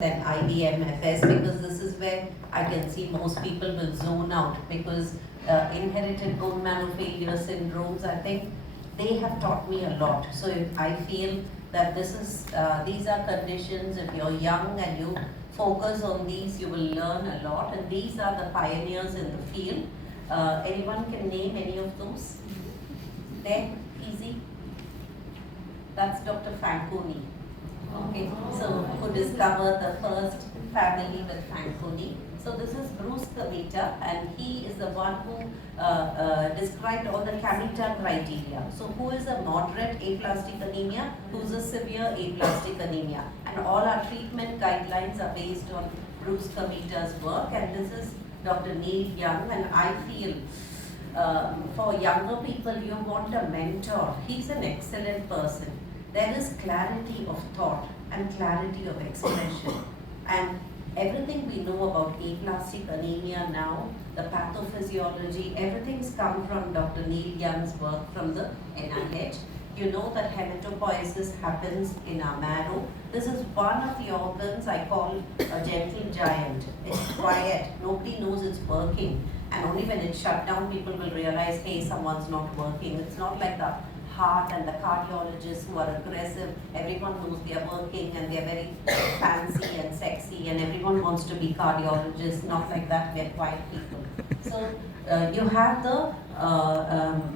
than IBMFS, because this is where I can see most people will zone out, because inherited bone marrow failure syndromes, I think they have taught me a lot. So if I feel that these are conditions, if you're young and you focus on these, you will learn a lot, and these are the pioneers in the field. Anyone can name any of those? There, easy. That's Dr. Fanconi. Okay, so who discovered the first family with Fanconi. So this is Bruce Kavita, and he is the one who described all the Kamita criteria. So who is a moderate aplastic anemia, who's a severe aplastic anemia, and all our treatment guidelines are based on Bruce Kavita's work, and this is Dr. Neil Young, and I feel for younger people, you want a mentor. He's an excellent person. There is clarity of thought and clarity of expression. And everything we know about aplastic anemia now, the pathophysiology, everything's come from Dr. Neil Young's work from the NIH. You know that hematopoiesis happens in our marrow. This is one of the organs I call a gentle giant. It's quiet, nobody knows it's working. And only when it's shut down, people will realize, hey, someone's not working. It's not like the heart and the cardiologists who are aggressive. Everyone knows they are working and they are very fancy and sexy, and everyone wants to be cardiologists. Not like that, we are quiet people. So you have the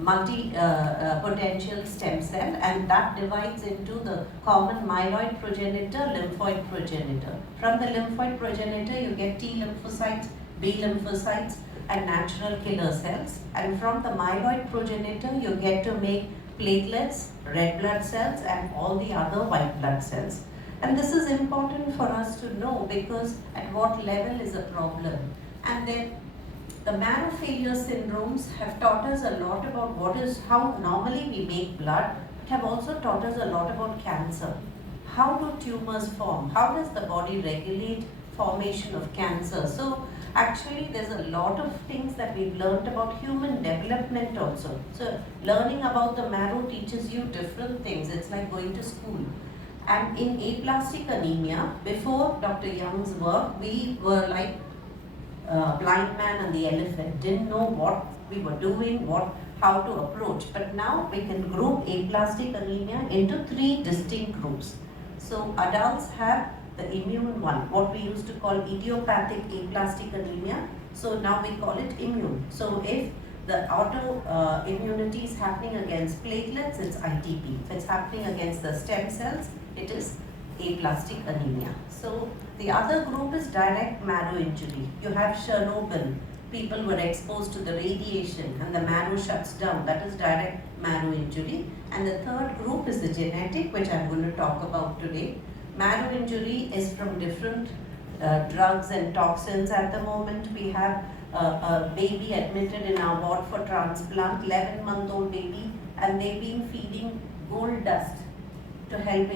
multi-potential stem cell, and that divides into the common myeloid progenitor, lymphoid progenitor. From the lymphoid progenitor, you get T lymphocytes, B lymphocytes, and natural killer cells. And from the myeloid progenitor, you get to make platelets, red blood cells, and all the other white blood cells. And this is important for us to know, because at what level is a problem. And then the marrow failure syndromes have taught us a lot about how normally we make blood, but have also taught us a lot about cancer. How do tumors form? How does the body regulate formation of cancer? So actually there's a lot of things that we've learned about human development also. So learning about the marrow teaches you different things. It's like going to school. And in aplastic anemia, before Dr. Young's work, we were like blind man and the elephant. Didn't know what we were doing, how to approach. But now we can group aplastic anemia into 3 distinct groups. So adults have the immune one, what we used to call idiopathic aplastic anemia. So now we call it immune. So if the autoimmunity is happening against platelets, it's ITP. If it's happening against the stem cells, it is aplastic anemia. So the other group is direct marrow injury. You have Chernobyl. People were exposed to the radiation and the marrow shuts down. That is direct marrow injury. And the third group is the genetic, which I'm going to talk about today. Marrow injury is from different drugs and toxins. At the moment, we have a baby admitted in our ward for transplant, 11-month-old baby, and they've been feeding gold dust to help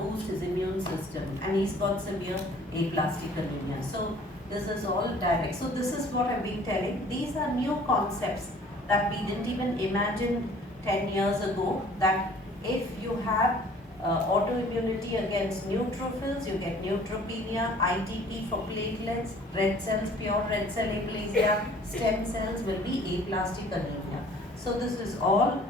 boost his immune system, and he's got severe aplastic anemia. So this is all direct. So this is what I've been telling. These are new concepts that we didn't even imagine 10 years ago, that if you have autoimmunity against neutrophils, you get neutropenia, ITP for platelets, red cells, pure red cell aplasia, stem cells will be aplastic anemia. So this is all,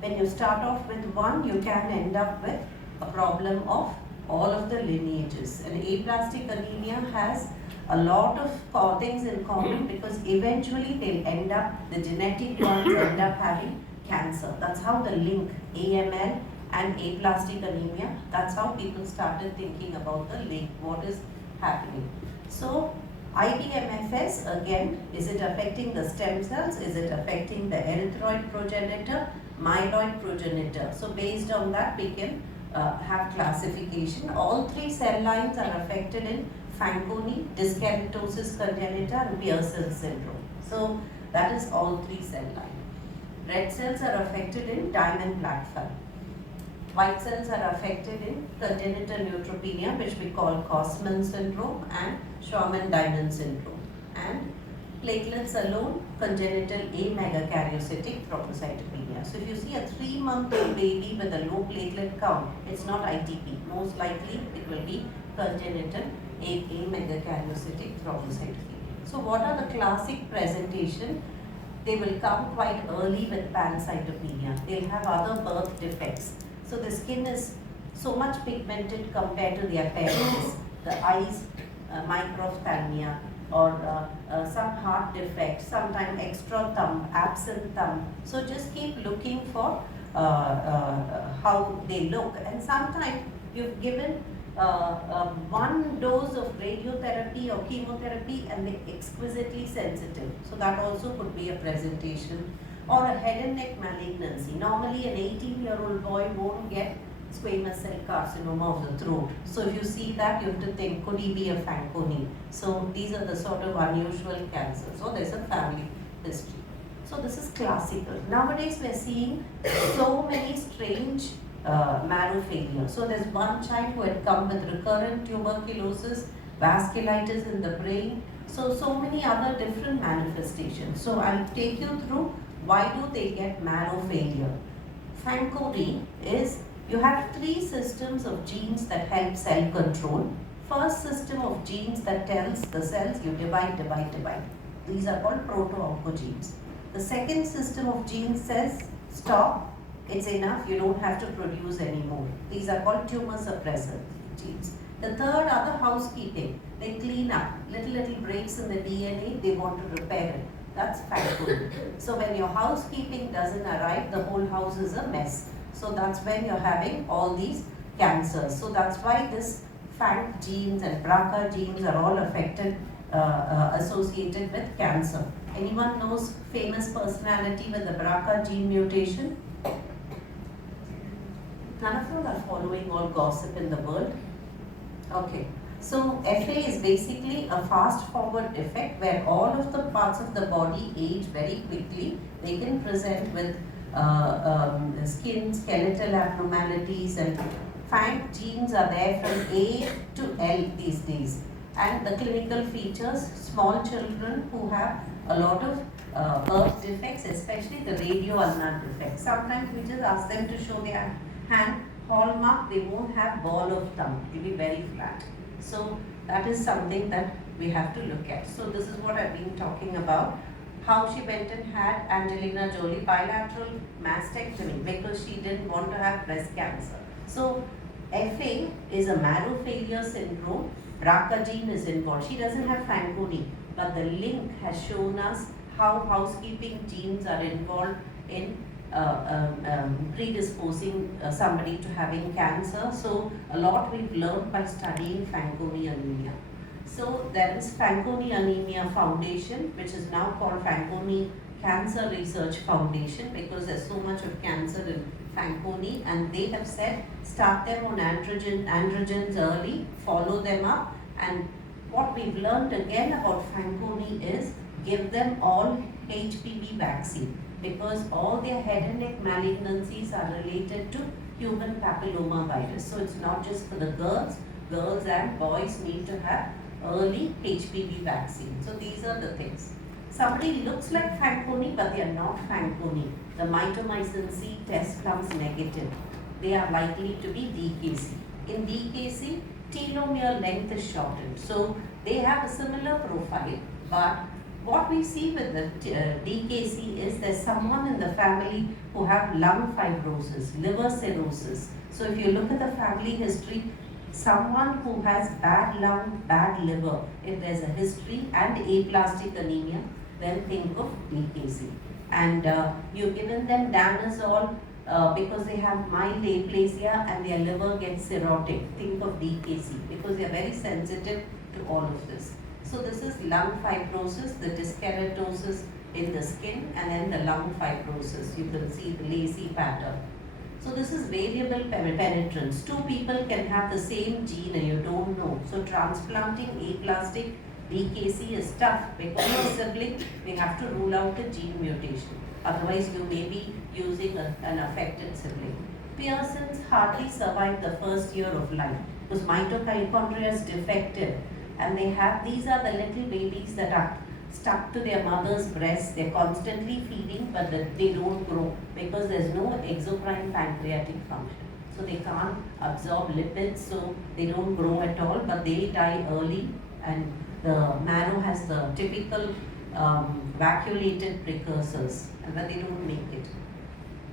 when you start off with one, you can end up with a problem of all of the lineages. And aplastic anemia has a lot of things in common, because eventually they'll end up, the genetic ones end up having cancer. That's how the link, AML and aplastic anemia, that's how people started thinking about the link, what is happening. So IBMFS, again, is it affecting the stem cells? Is it affecting the erythroid progenitor, myeloid progenitor? So based on that, we can have classification. All 3 cell lines are affected in Fanconi, dyskeratosis congenita, and Pearson syndrome. So that is all 3 cell lines. Red cells are affected in Diamond-Blackfan. White cells are affected in congenital neutropenia, which we call Cosman syndrome, and Schwarman-Diamond syndrome. And platelets alone, congenital amegakaryocytic thrombocytopenia. So if you see a 3-month-old baby with a low platelet count, it's not ITP. Most likely it will be congenital megakaryocytic thrombocytopenia. So what are the classic presentation? They will come quite early with pancytopenia. They'll have other birth defects. So the skin is so much pigmented compared to their parents. The eyes, microphthalmia, or some heart defect, sometimes extra thumb, absent thumb. So just keep looking for how they look. And sometimes you've given one dose of radiotherapy or chemotherapy and they're exquisitely sensitive. So that also could be a presentation. Or a head and neck malignancy. Normally an 18-year-old boy won't get squamous cell carcinoma of the throat. So if you see that, you have to think, could he be a Fanconi? So these are the sort of unusual cancers. So there's a family history. So this is classical. Nowadays we're seeing so many strange marrow failure. So there's one child who had come with recurrent tuberculosis, vasculitis in the brain. So many other different manifestations. So I'll take you through why do they get marrow failure. Fanconi is, you have three systems of genes that help cell control. First system of genes that tells the cells you divide. These are called proto-oncogenes. The second system of genes says stop, it's enough, you don't have to produce anymore. These are called tumor suppressor genes. The third are the housekeeping. They clean up, little breaks in the DNA, they want to repair it. That's Fanconi. So when your housekeeping doesn't arrive, the whole house is a mess. So that's when you're having all these cancers. So that's why this FANC genes and BRCA genes are all affected, associated with cancer. Anyone knows famous personality with the BRCA gene mutation? None of you are following all gossip in the world? Okay. So FA is basically a fast forward defect where all of the parts of the body age very quickly. They can present with skin, skeletal abnormalities, and FANC genes are there from A to L these days. And the clinical features, small children who have a lot of birth defects, especially the radio-ulnar defects. Sometimes we just ask them to show their hand hallmark, they won't have ball of thumb, it will be very flat. So that is something that we have to look at. So this is what I've been talking about. How she went and had Angelina Jolie bilateral mastectomy because she didn't want to have breast cancer. So FA is a marrow failure syndrome. BRCA gene is involved. She doesn't have Fanconi, but the link has shown us how housekeeping genes are involved in predisposing somebody to having cancer. So a lot we've learned by studying Fanconi anemia. So there is Fanconi Anemia Foundation, which is now called Fanconi Cancer Research Foundation because there's so much of cancer in Fanconi, and they have said start them on androgens early, follow them up, and what we've learned again about Fanconi is give them all HPV vaccine because all their head and neck malignancies are related to human papilloma virus. So it's not just for the girls and boys need to have early HPV vaccine. So these are the things. Somebody looks like Fanconi but they are not Fanconi. The mitomycin C test comes negative. They are likely to be DKC. In DKC, telomere length is shortened. So they have a similar profile, but what we see with the DKC is there's someone in the family who have lung fibrosis, liver cirrhosis. So if you look at the family history, someone who has bad lung, bad liver, if there's a history and aplastic anemia, then think of DKC. And you've given them danazol because they have mild aplasia and their liver gets cirrhotic. Think of DKC because they are very sensitive to all of this. So this is lung fibrosis, the dyskeratosis in the skin, and then the lung fibrosis. You can see the lacy pattern. So this is variable penetrance. Two people can have the same gene and you don't know. So transplanting aplastic DKC is tough because of sibling, we have to rule out a gene mutation. Otherwise you may be using an affected sibling. Pearsons hardly survive the first year of life because mitochondria is defective. And they have, these are the little babies that are stuck to their mother's breast. They're constantly feeding, but they don't grow because there's no exocrine pancreatic function. so they can't absorb lipids, so they don't grow at all, but they die early, and the marrow has the typical vacuolated precursors, and then they don't make it.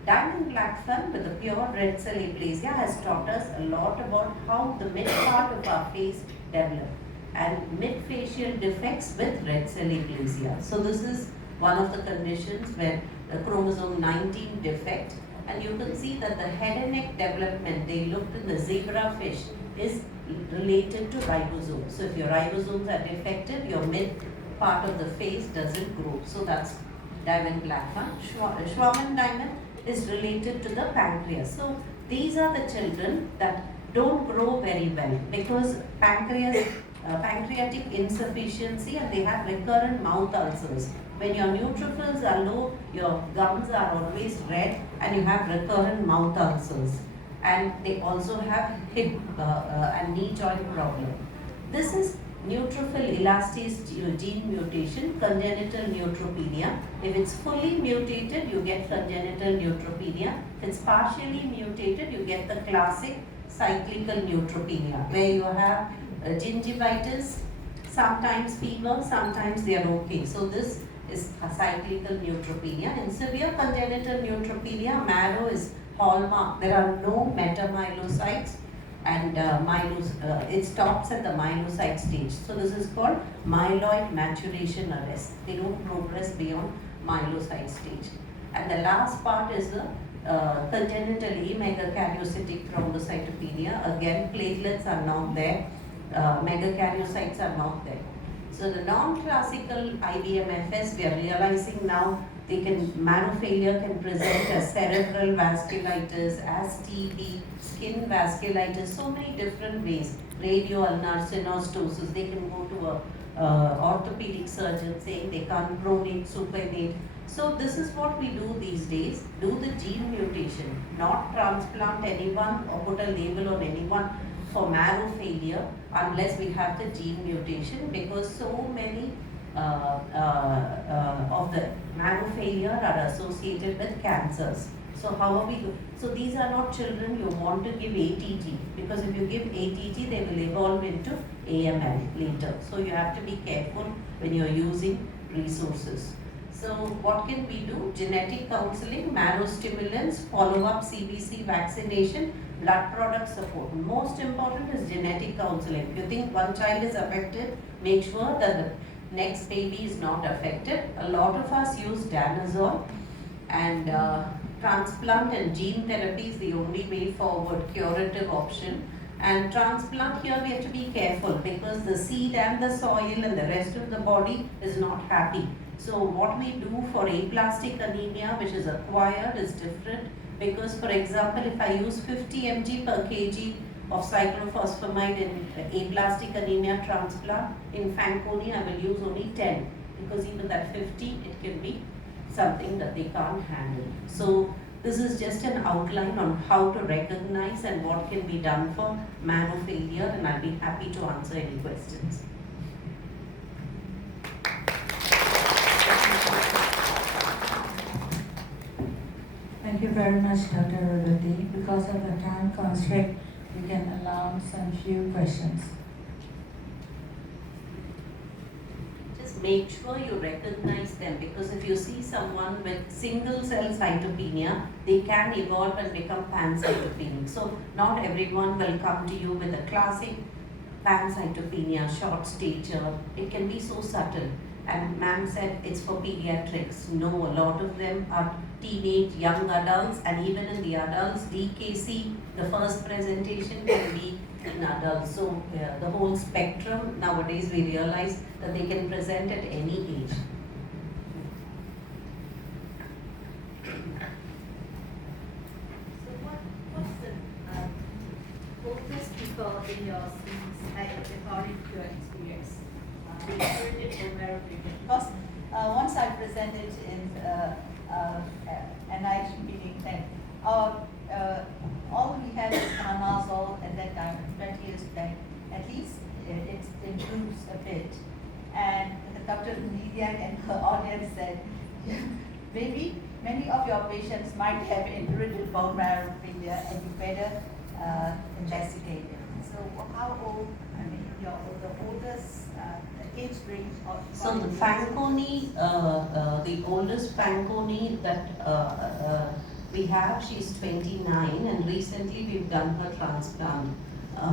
Diamond black fun with the pure red cell aplasia has taught us a lot about how the mid part of our face develop, and mid-facial defects with red cell aplasia. So this is one of the conditions where the chromosome 19 defect, and you can see that the head and neck development they looked in the zebrafish is related to ribosomes. So if your ribosomes are defective, your mid part of the face doesn't grow. So that's diamond black fun. Schwammen diamond is related to the pancreas. So these are the children that don't grow very well because pancreatic insufficiency, and they have recurrent mouth ulcers. When your neutrophils are low, your gums are always red and you have recurrent mouth ulcers. And they also have hip and knee joint problem. This is neutrophil elastase gene mutation, congenital neutropenia. If it's fully mutated, you get congenital neutropenia. If it's partially mutated, you get the classic cyclical neutropenia, where you have gingivitis, sometimes fever, sometimes they are okay. So this is a cyclical neutropenia. In severe congenital neutropenia, marrow is hallmark. There are no metamyelocytes, and it stops at the myelocyte stage. So this is called myeloid maturation arrest. They don't progress beyond myelocyte stage. And the last part is the congenital megakaryocytic thrombocytopenia. Again, platelets are not there, megakaryocytes are not there. So the non-classical IBMFS, we are realizing now marrow failure can present as cerebral vasculitis, as TB, skin vasculitis, so many different ways. Radio-ulnar synostosis, they can go to a orthopedic surgeon saying they can't pronate, supinate. So this is what we do these days, do the gene mutation, not transplant anyone or put a label on anyone for marrow failure unless we have the gene mutation, because so many of the marrow failure are associated with cancers. So how are we doing? So these are not children you want to give ATG, because if you give ATG, they will evolve into AML later. So you have to be careful when you are using resources. So what can we do? Genetic counseling, marrow stimulants, follow-up CBC vaccination, blood product support. Most important is genetic counseling. If you think one child is affected, make sure that the next baby is not affected. A lot of us use danazol, and transplant and gene therapy is the only way forward, curative option. And transplant, here we have to be careful because the seed and the soil and the rest of the body is not happy. So what we do for aplastic anemia, which is acquired, is different, because for example, if I use 50 mg per kg of cyclophosphamide in aplastic anemia transplant, in Fanconi I will use only 10, because even that 50, it can be something that they can't handle. So this is just an outline on how to recognize and what can be done for marrow failure, and I'll be happy to answer any questions. Thank you very much, Dr. Revathi. Because of the time constraint, we can allow some few questions. Just make sure you recognize them, because if you see someone with single cell cytopenia, they can evolve and become pancytopenic. So not everyone will come to you with a classic pancytopenia, short stature. It can be so subtle. And ma'am said it's for pediatrics. No, a lot of them are teenage, young adults, and even in the adults, DKC, the first presentation can be in adults. So the whole spectrum, nowadays we realize that they can present at any age. So what's the oldest people in your series, according to your experience? Because once I presented in NIH meeting, then all we had was canazole at that time, 20 years back. At least it improves a bit. And Dr. Nidia and her audience said, maybe many of your patients might have inherited bone marrow failure, and you better investigate it. So how old, I mean, the oldest age range of... So the Fanconi, the oldest Fanconi that we have, she's 29, and recently we've done her transplant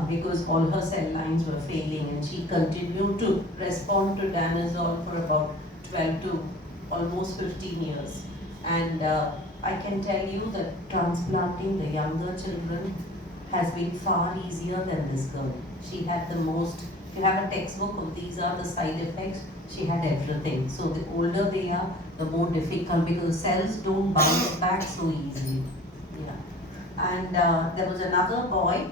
because all her cell lines were failing, and she continued to respond to danazol for about 12 to almost 15 years. And I can tell you that transplanting the younger children has been far easier than this girl. She had the most, if you have a textbook of these are the side effects, she had everything. So the older they are, the more difficult, because cells don't bounce back so easily. Yeah. And there was another boy.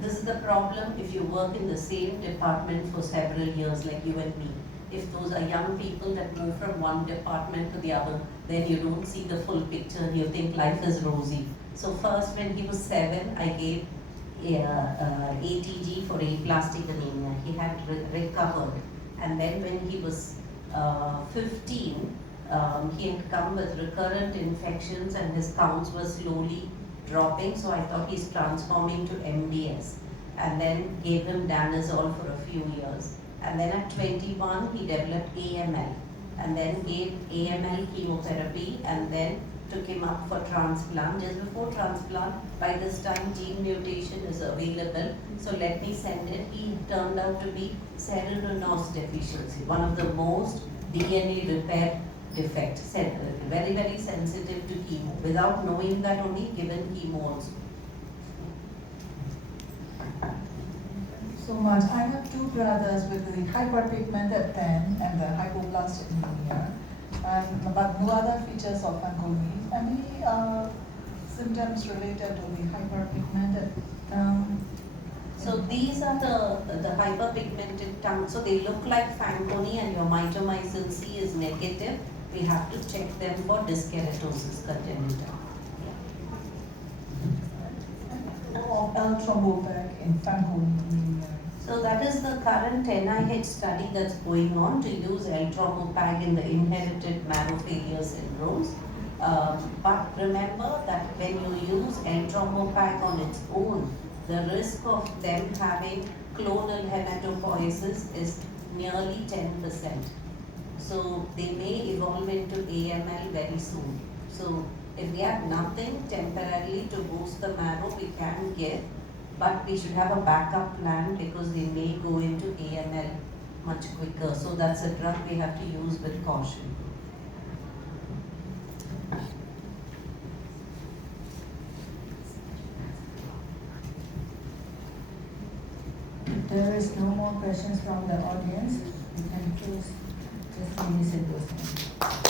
This is the problem if you work in the same department for several years, like you and me. If those are young people that move from one department to the other, then you don't see the full picture and you think life is rosy. So first, when he was 7, I gave ATG for aplastic anemia. He had recovered. And then when he was 15, he had come with recurrent infections and his counts were slowly dropping. So I thought he's transforming to MDS. And then gave him danazol for a few years. And then at 21, he developed AML. And then gave AML chemotherapy and then took him up for transplant. Just before transplant, by this time gene mutation is available, so let me send it. He turned out to be cerebrinox deficiency, one of the most DNA repair defects, very, very sensitive to chemo. Without knowing that, only given chemo also. So much. I have two brothers with the hyperpigmented tan and the hypoplastic but no other features of Fanconi. Any symptoms related to the hyperpigmented tongue? So these are the hyperpigmented tongue. So they look like Fanconi and your mitomycin C is negative. We have to check them for dyskeratosis congenital. Of L-thrombopag in Fanconi. So that is the current NIH study that's going on to use L-thrombopag in the inherited marrow failure syndromes. But remember that when you use L-thrombopag on its own, the risk of them having clonal hematopoiesis is nearly 10%. So they may evolve into AML very soon. So if we have nothing temporarily to boost the marrow, we can give. But we should have a backup plan because they may go into AML much quicker. So that's a drug we have to use with caution. If there is no more questions from the audience, we can close this mini symposium.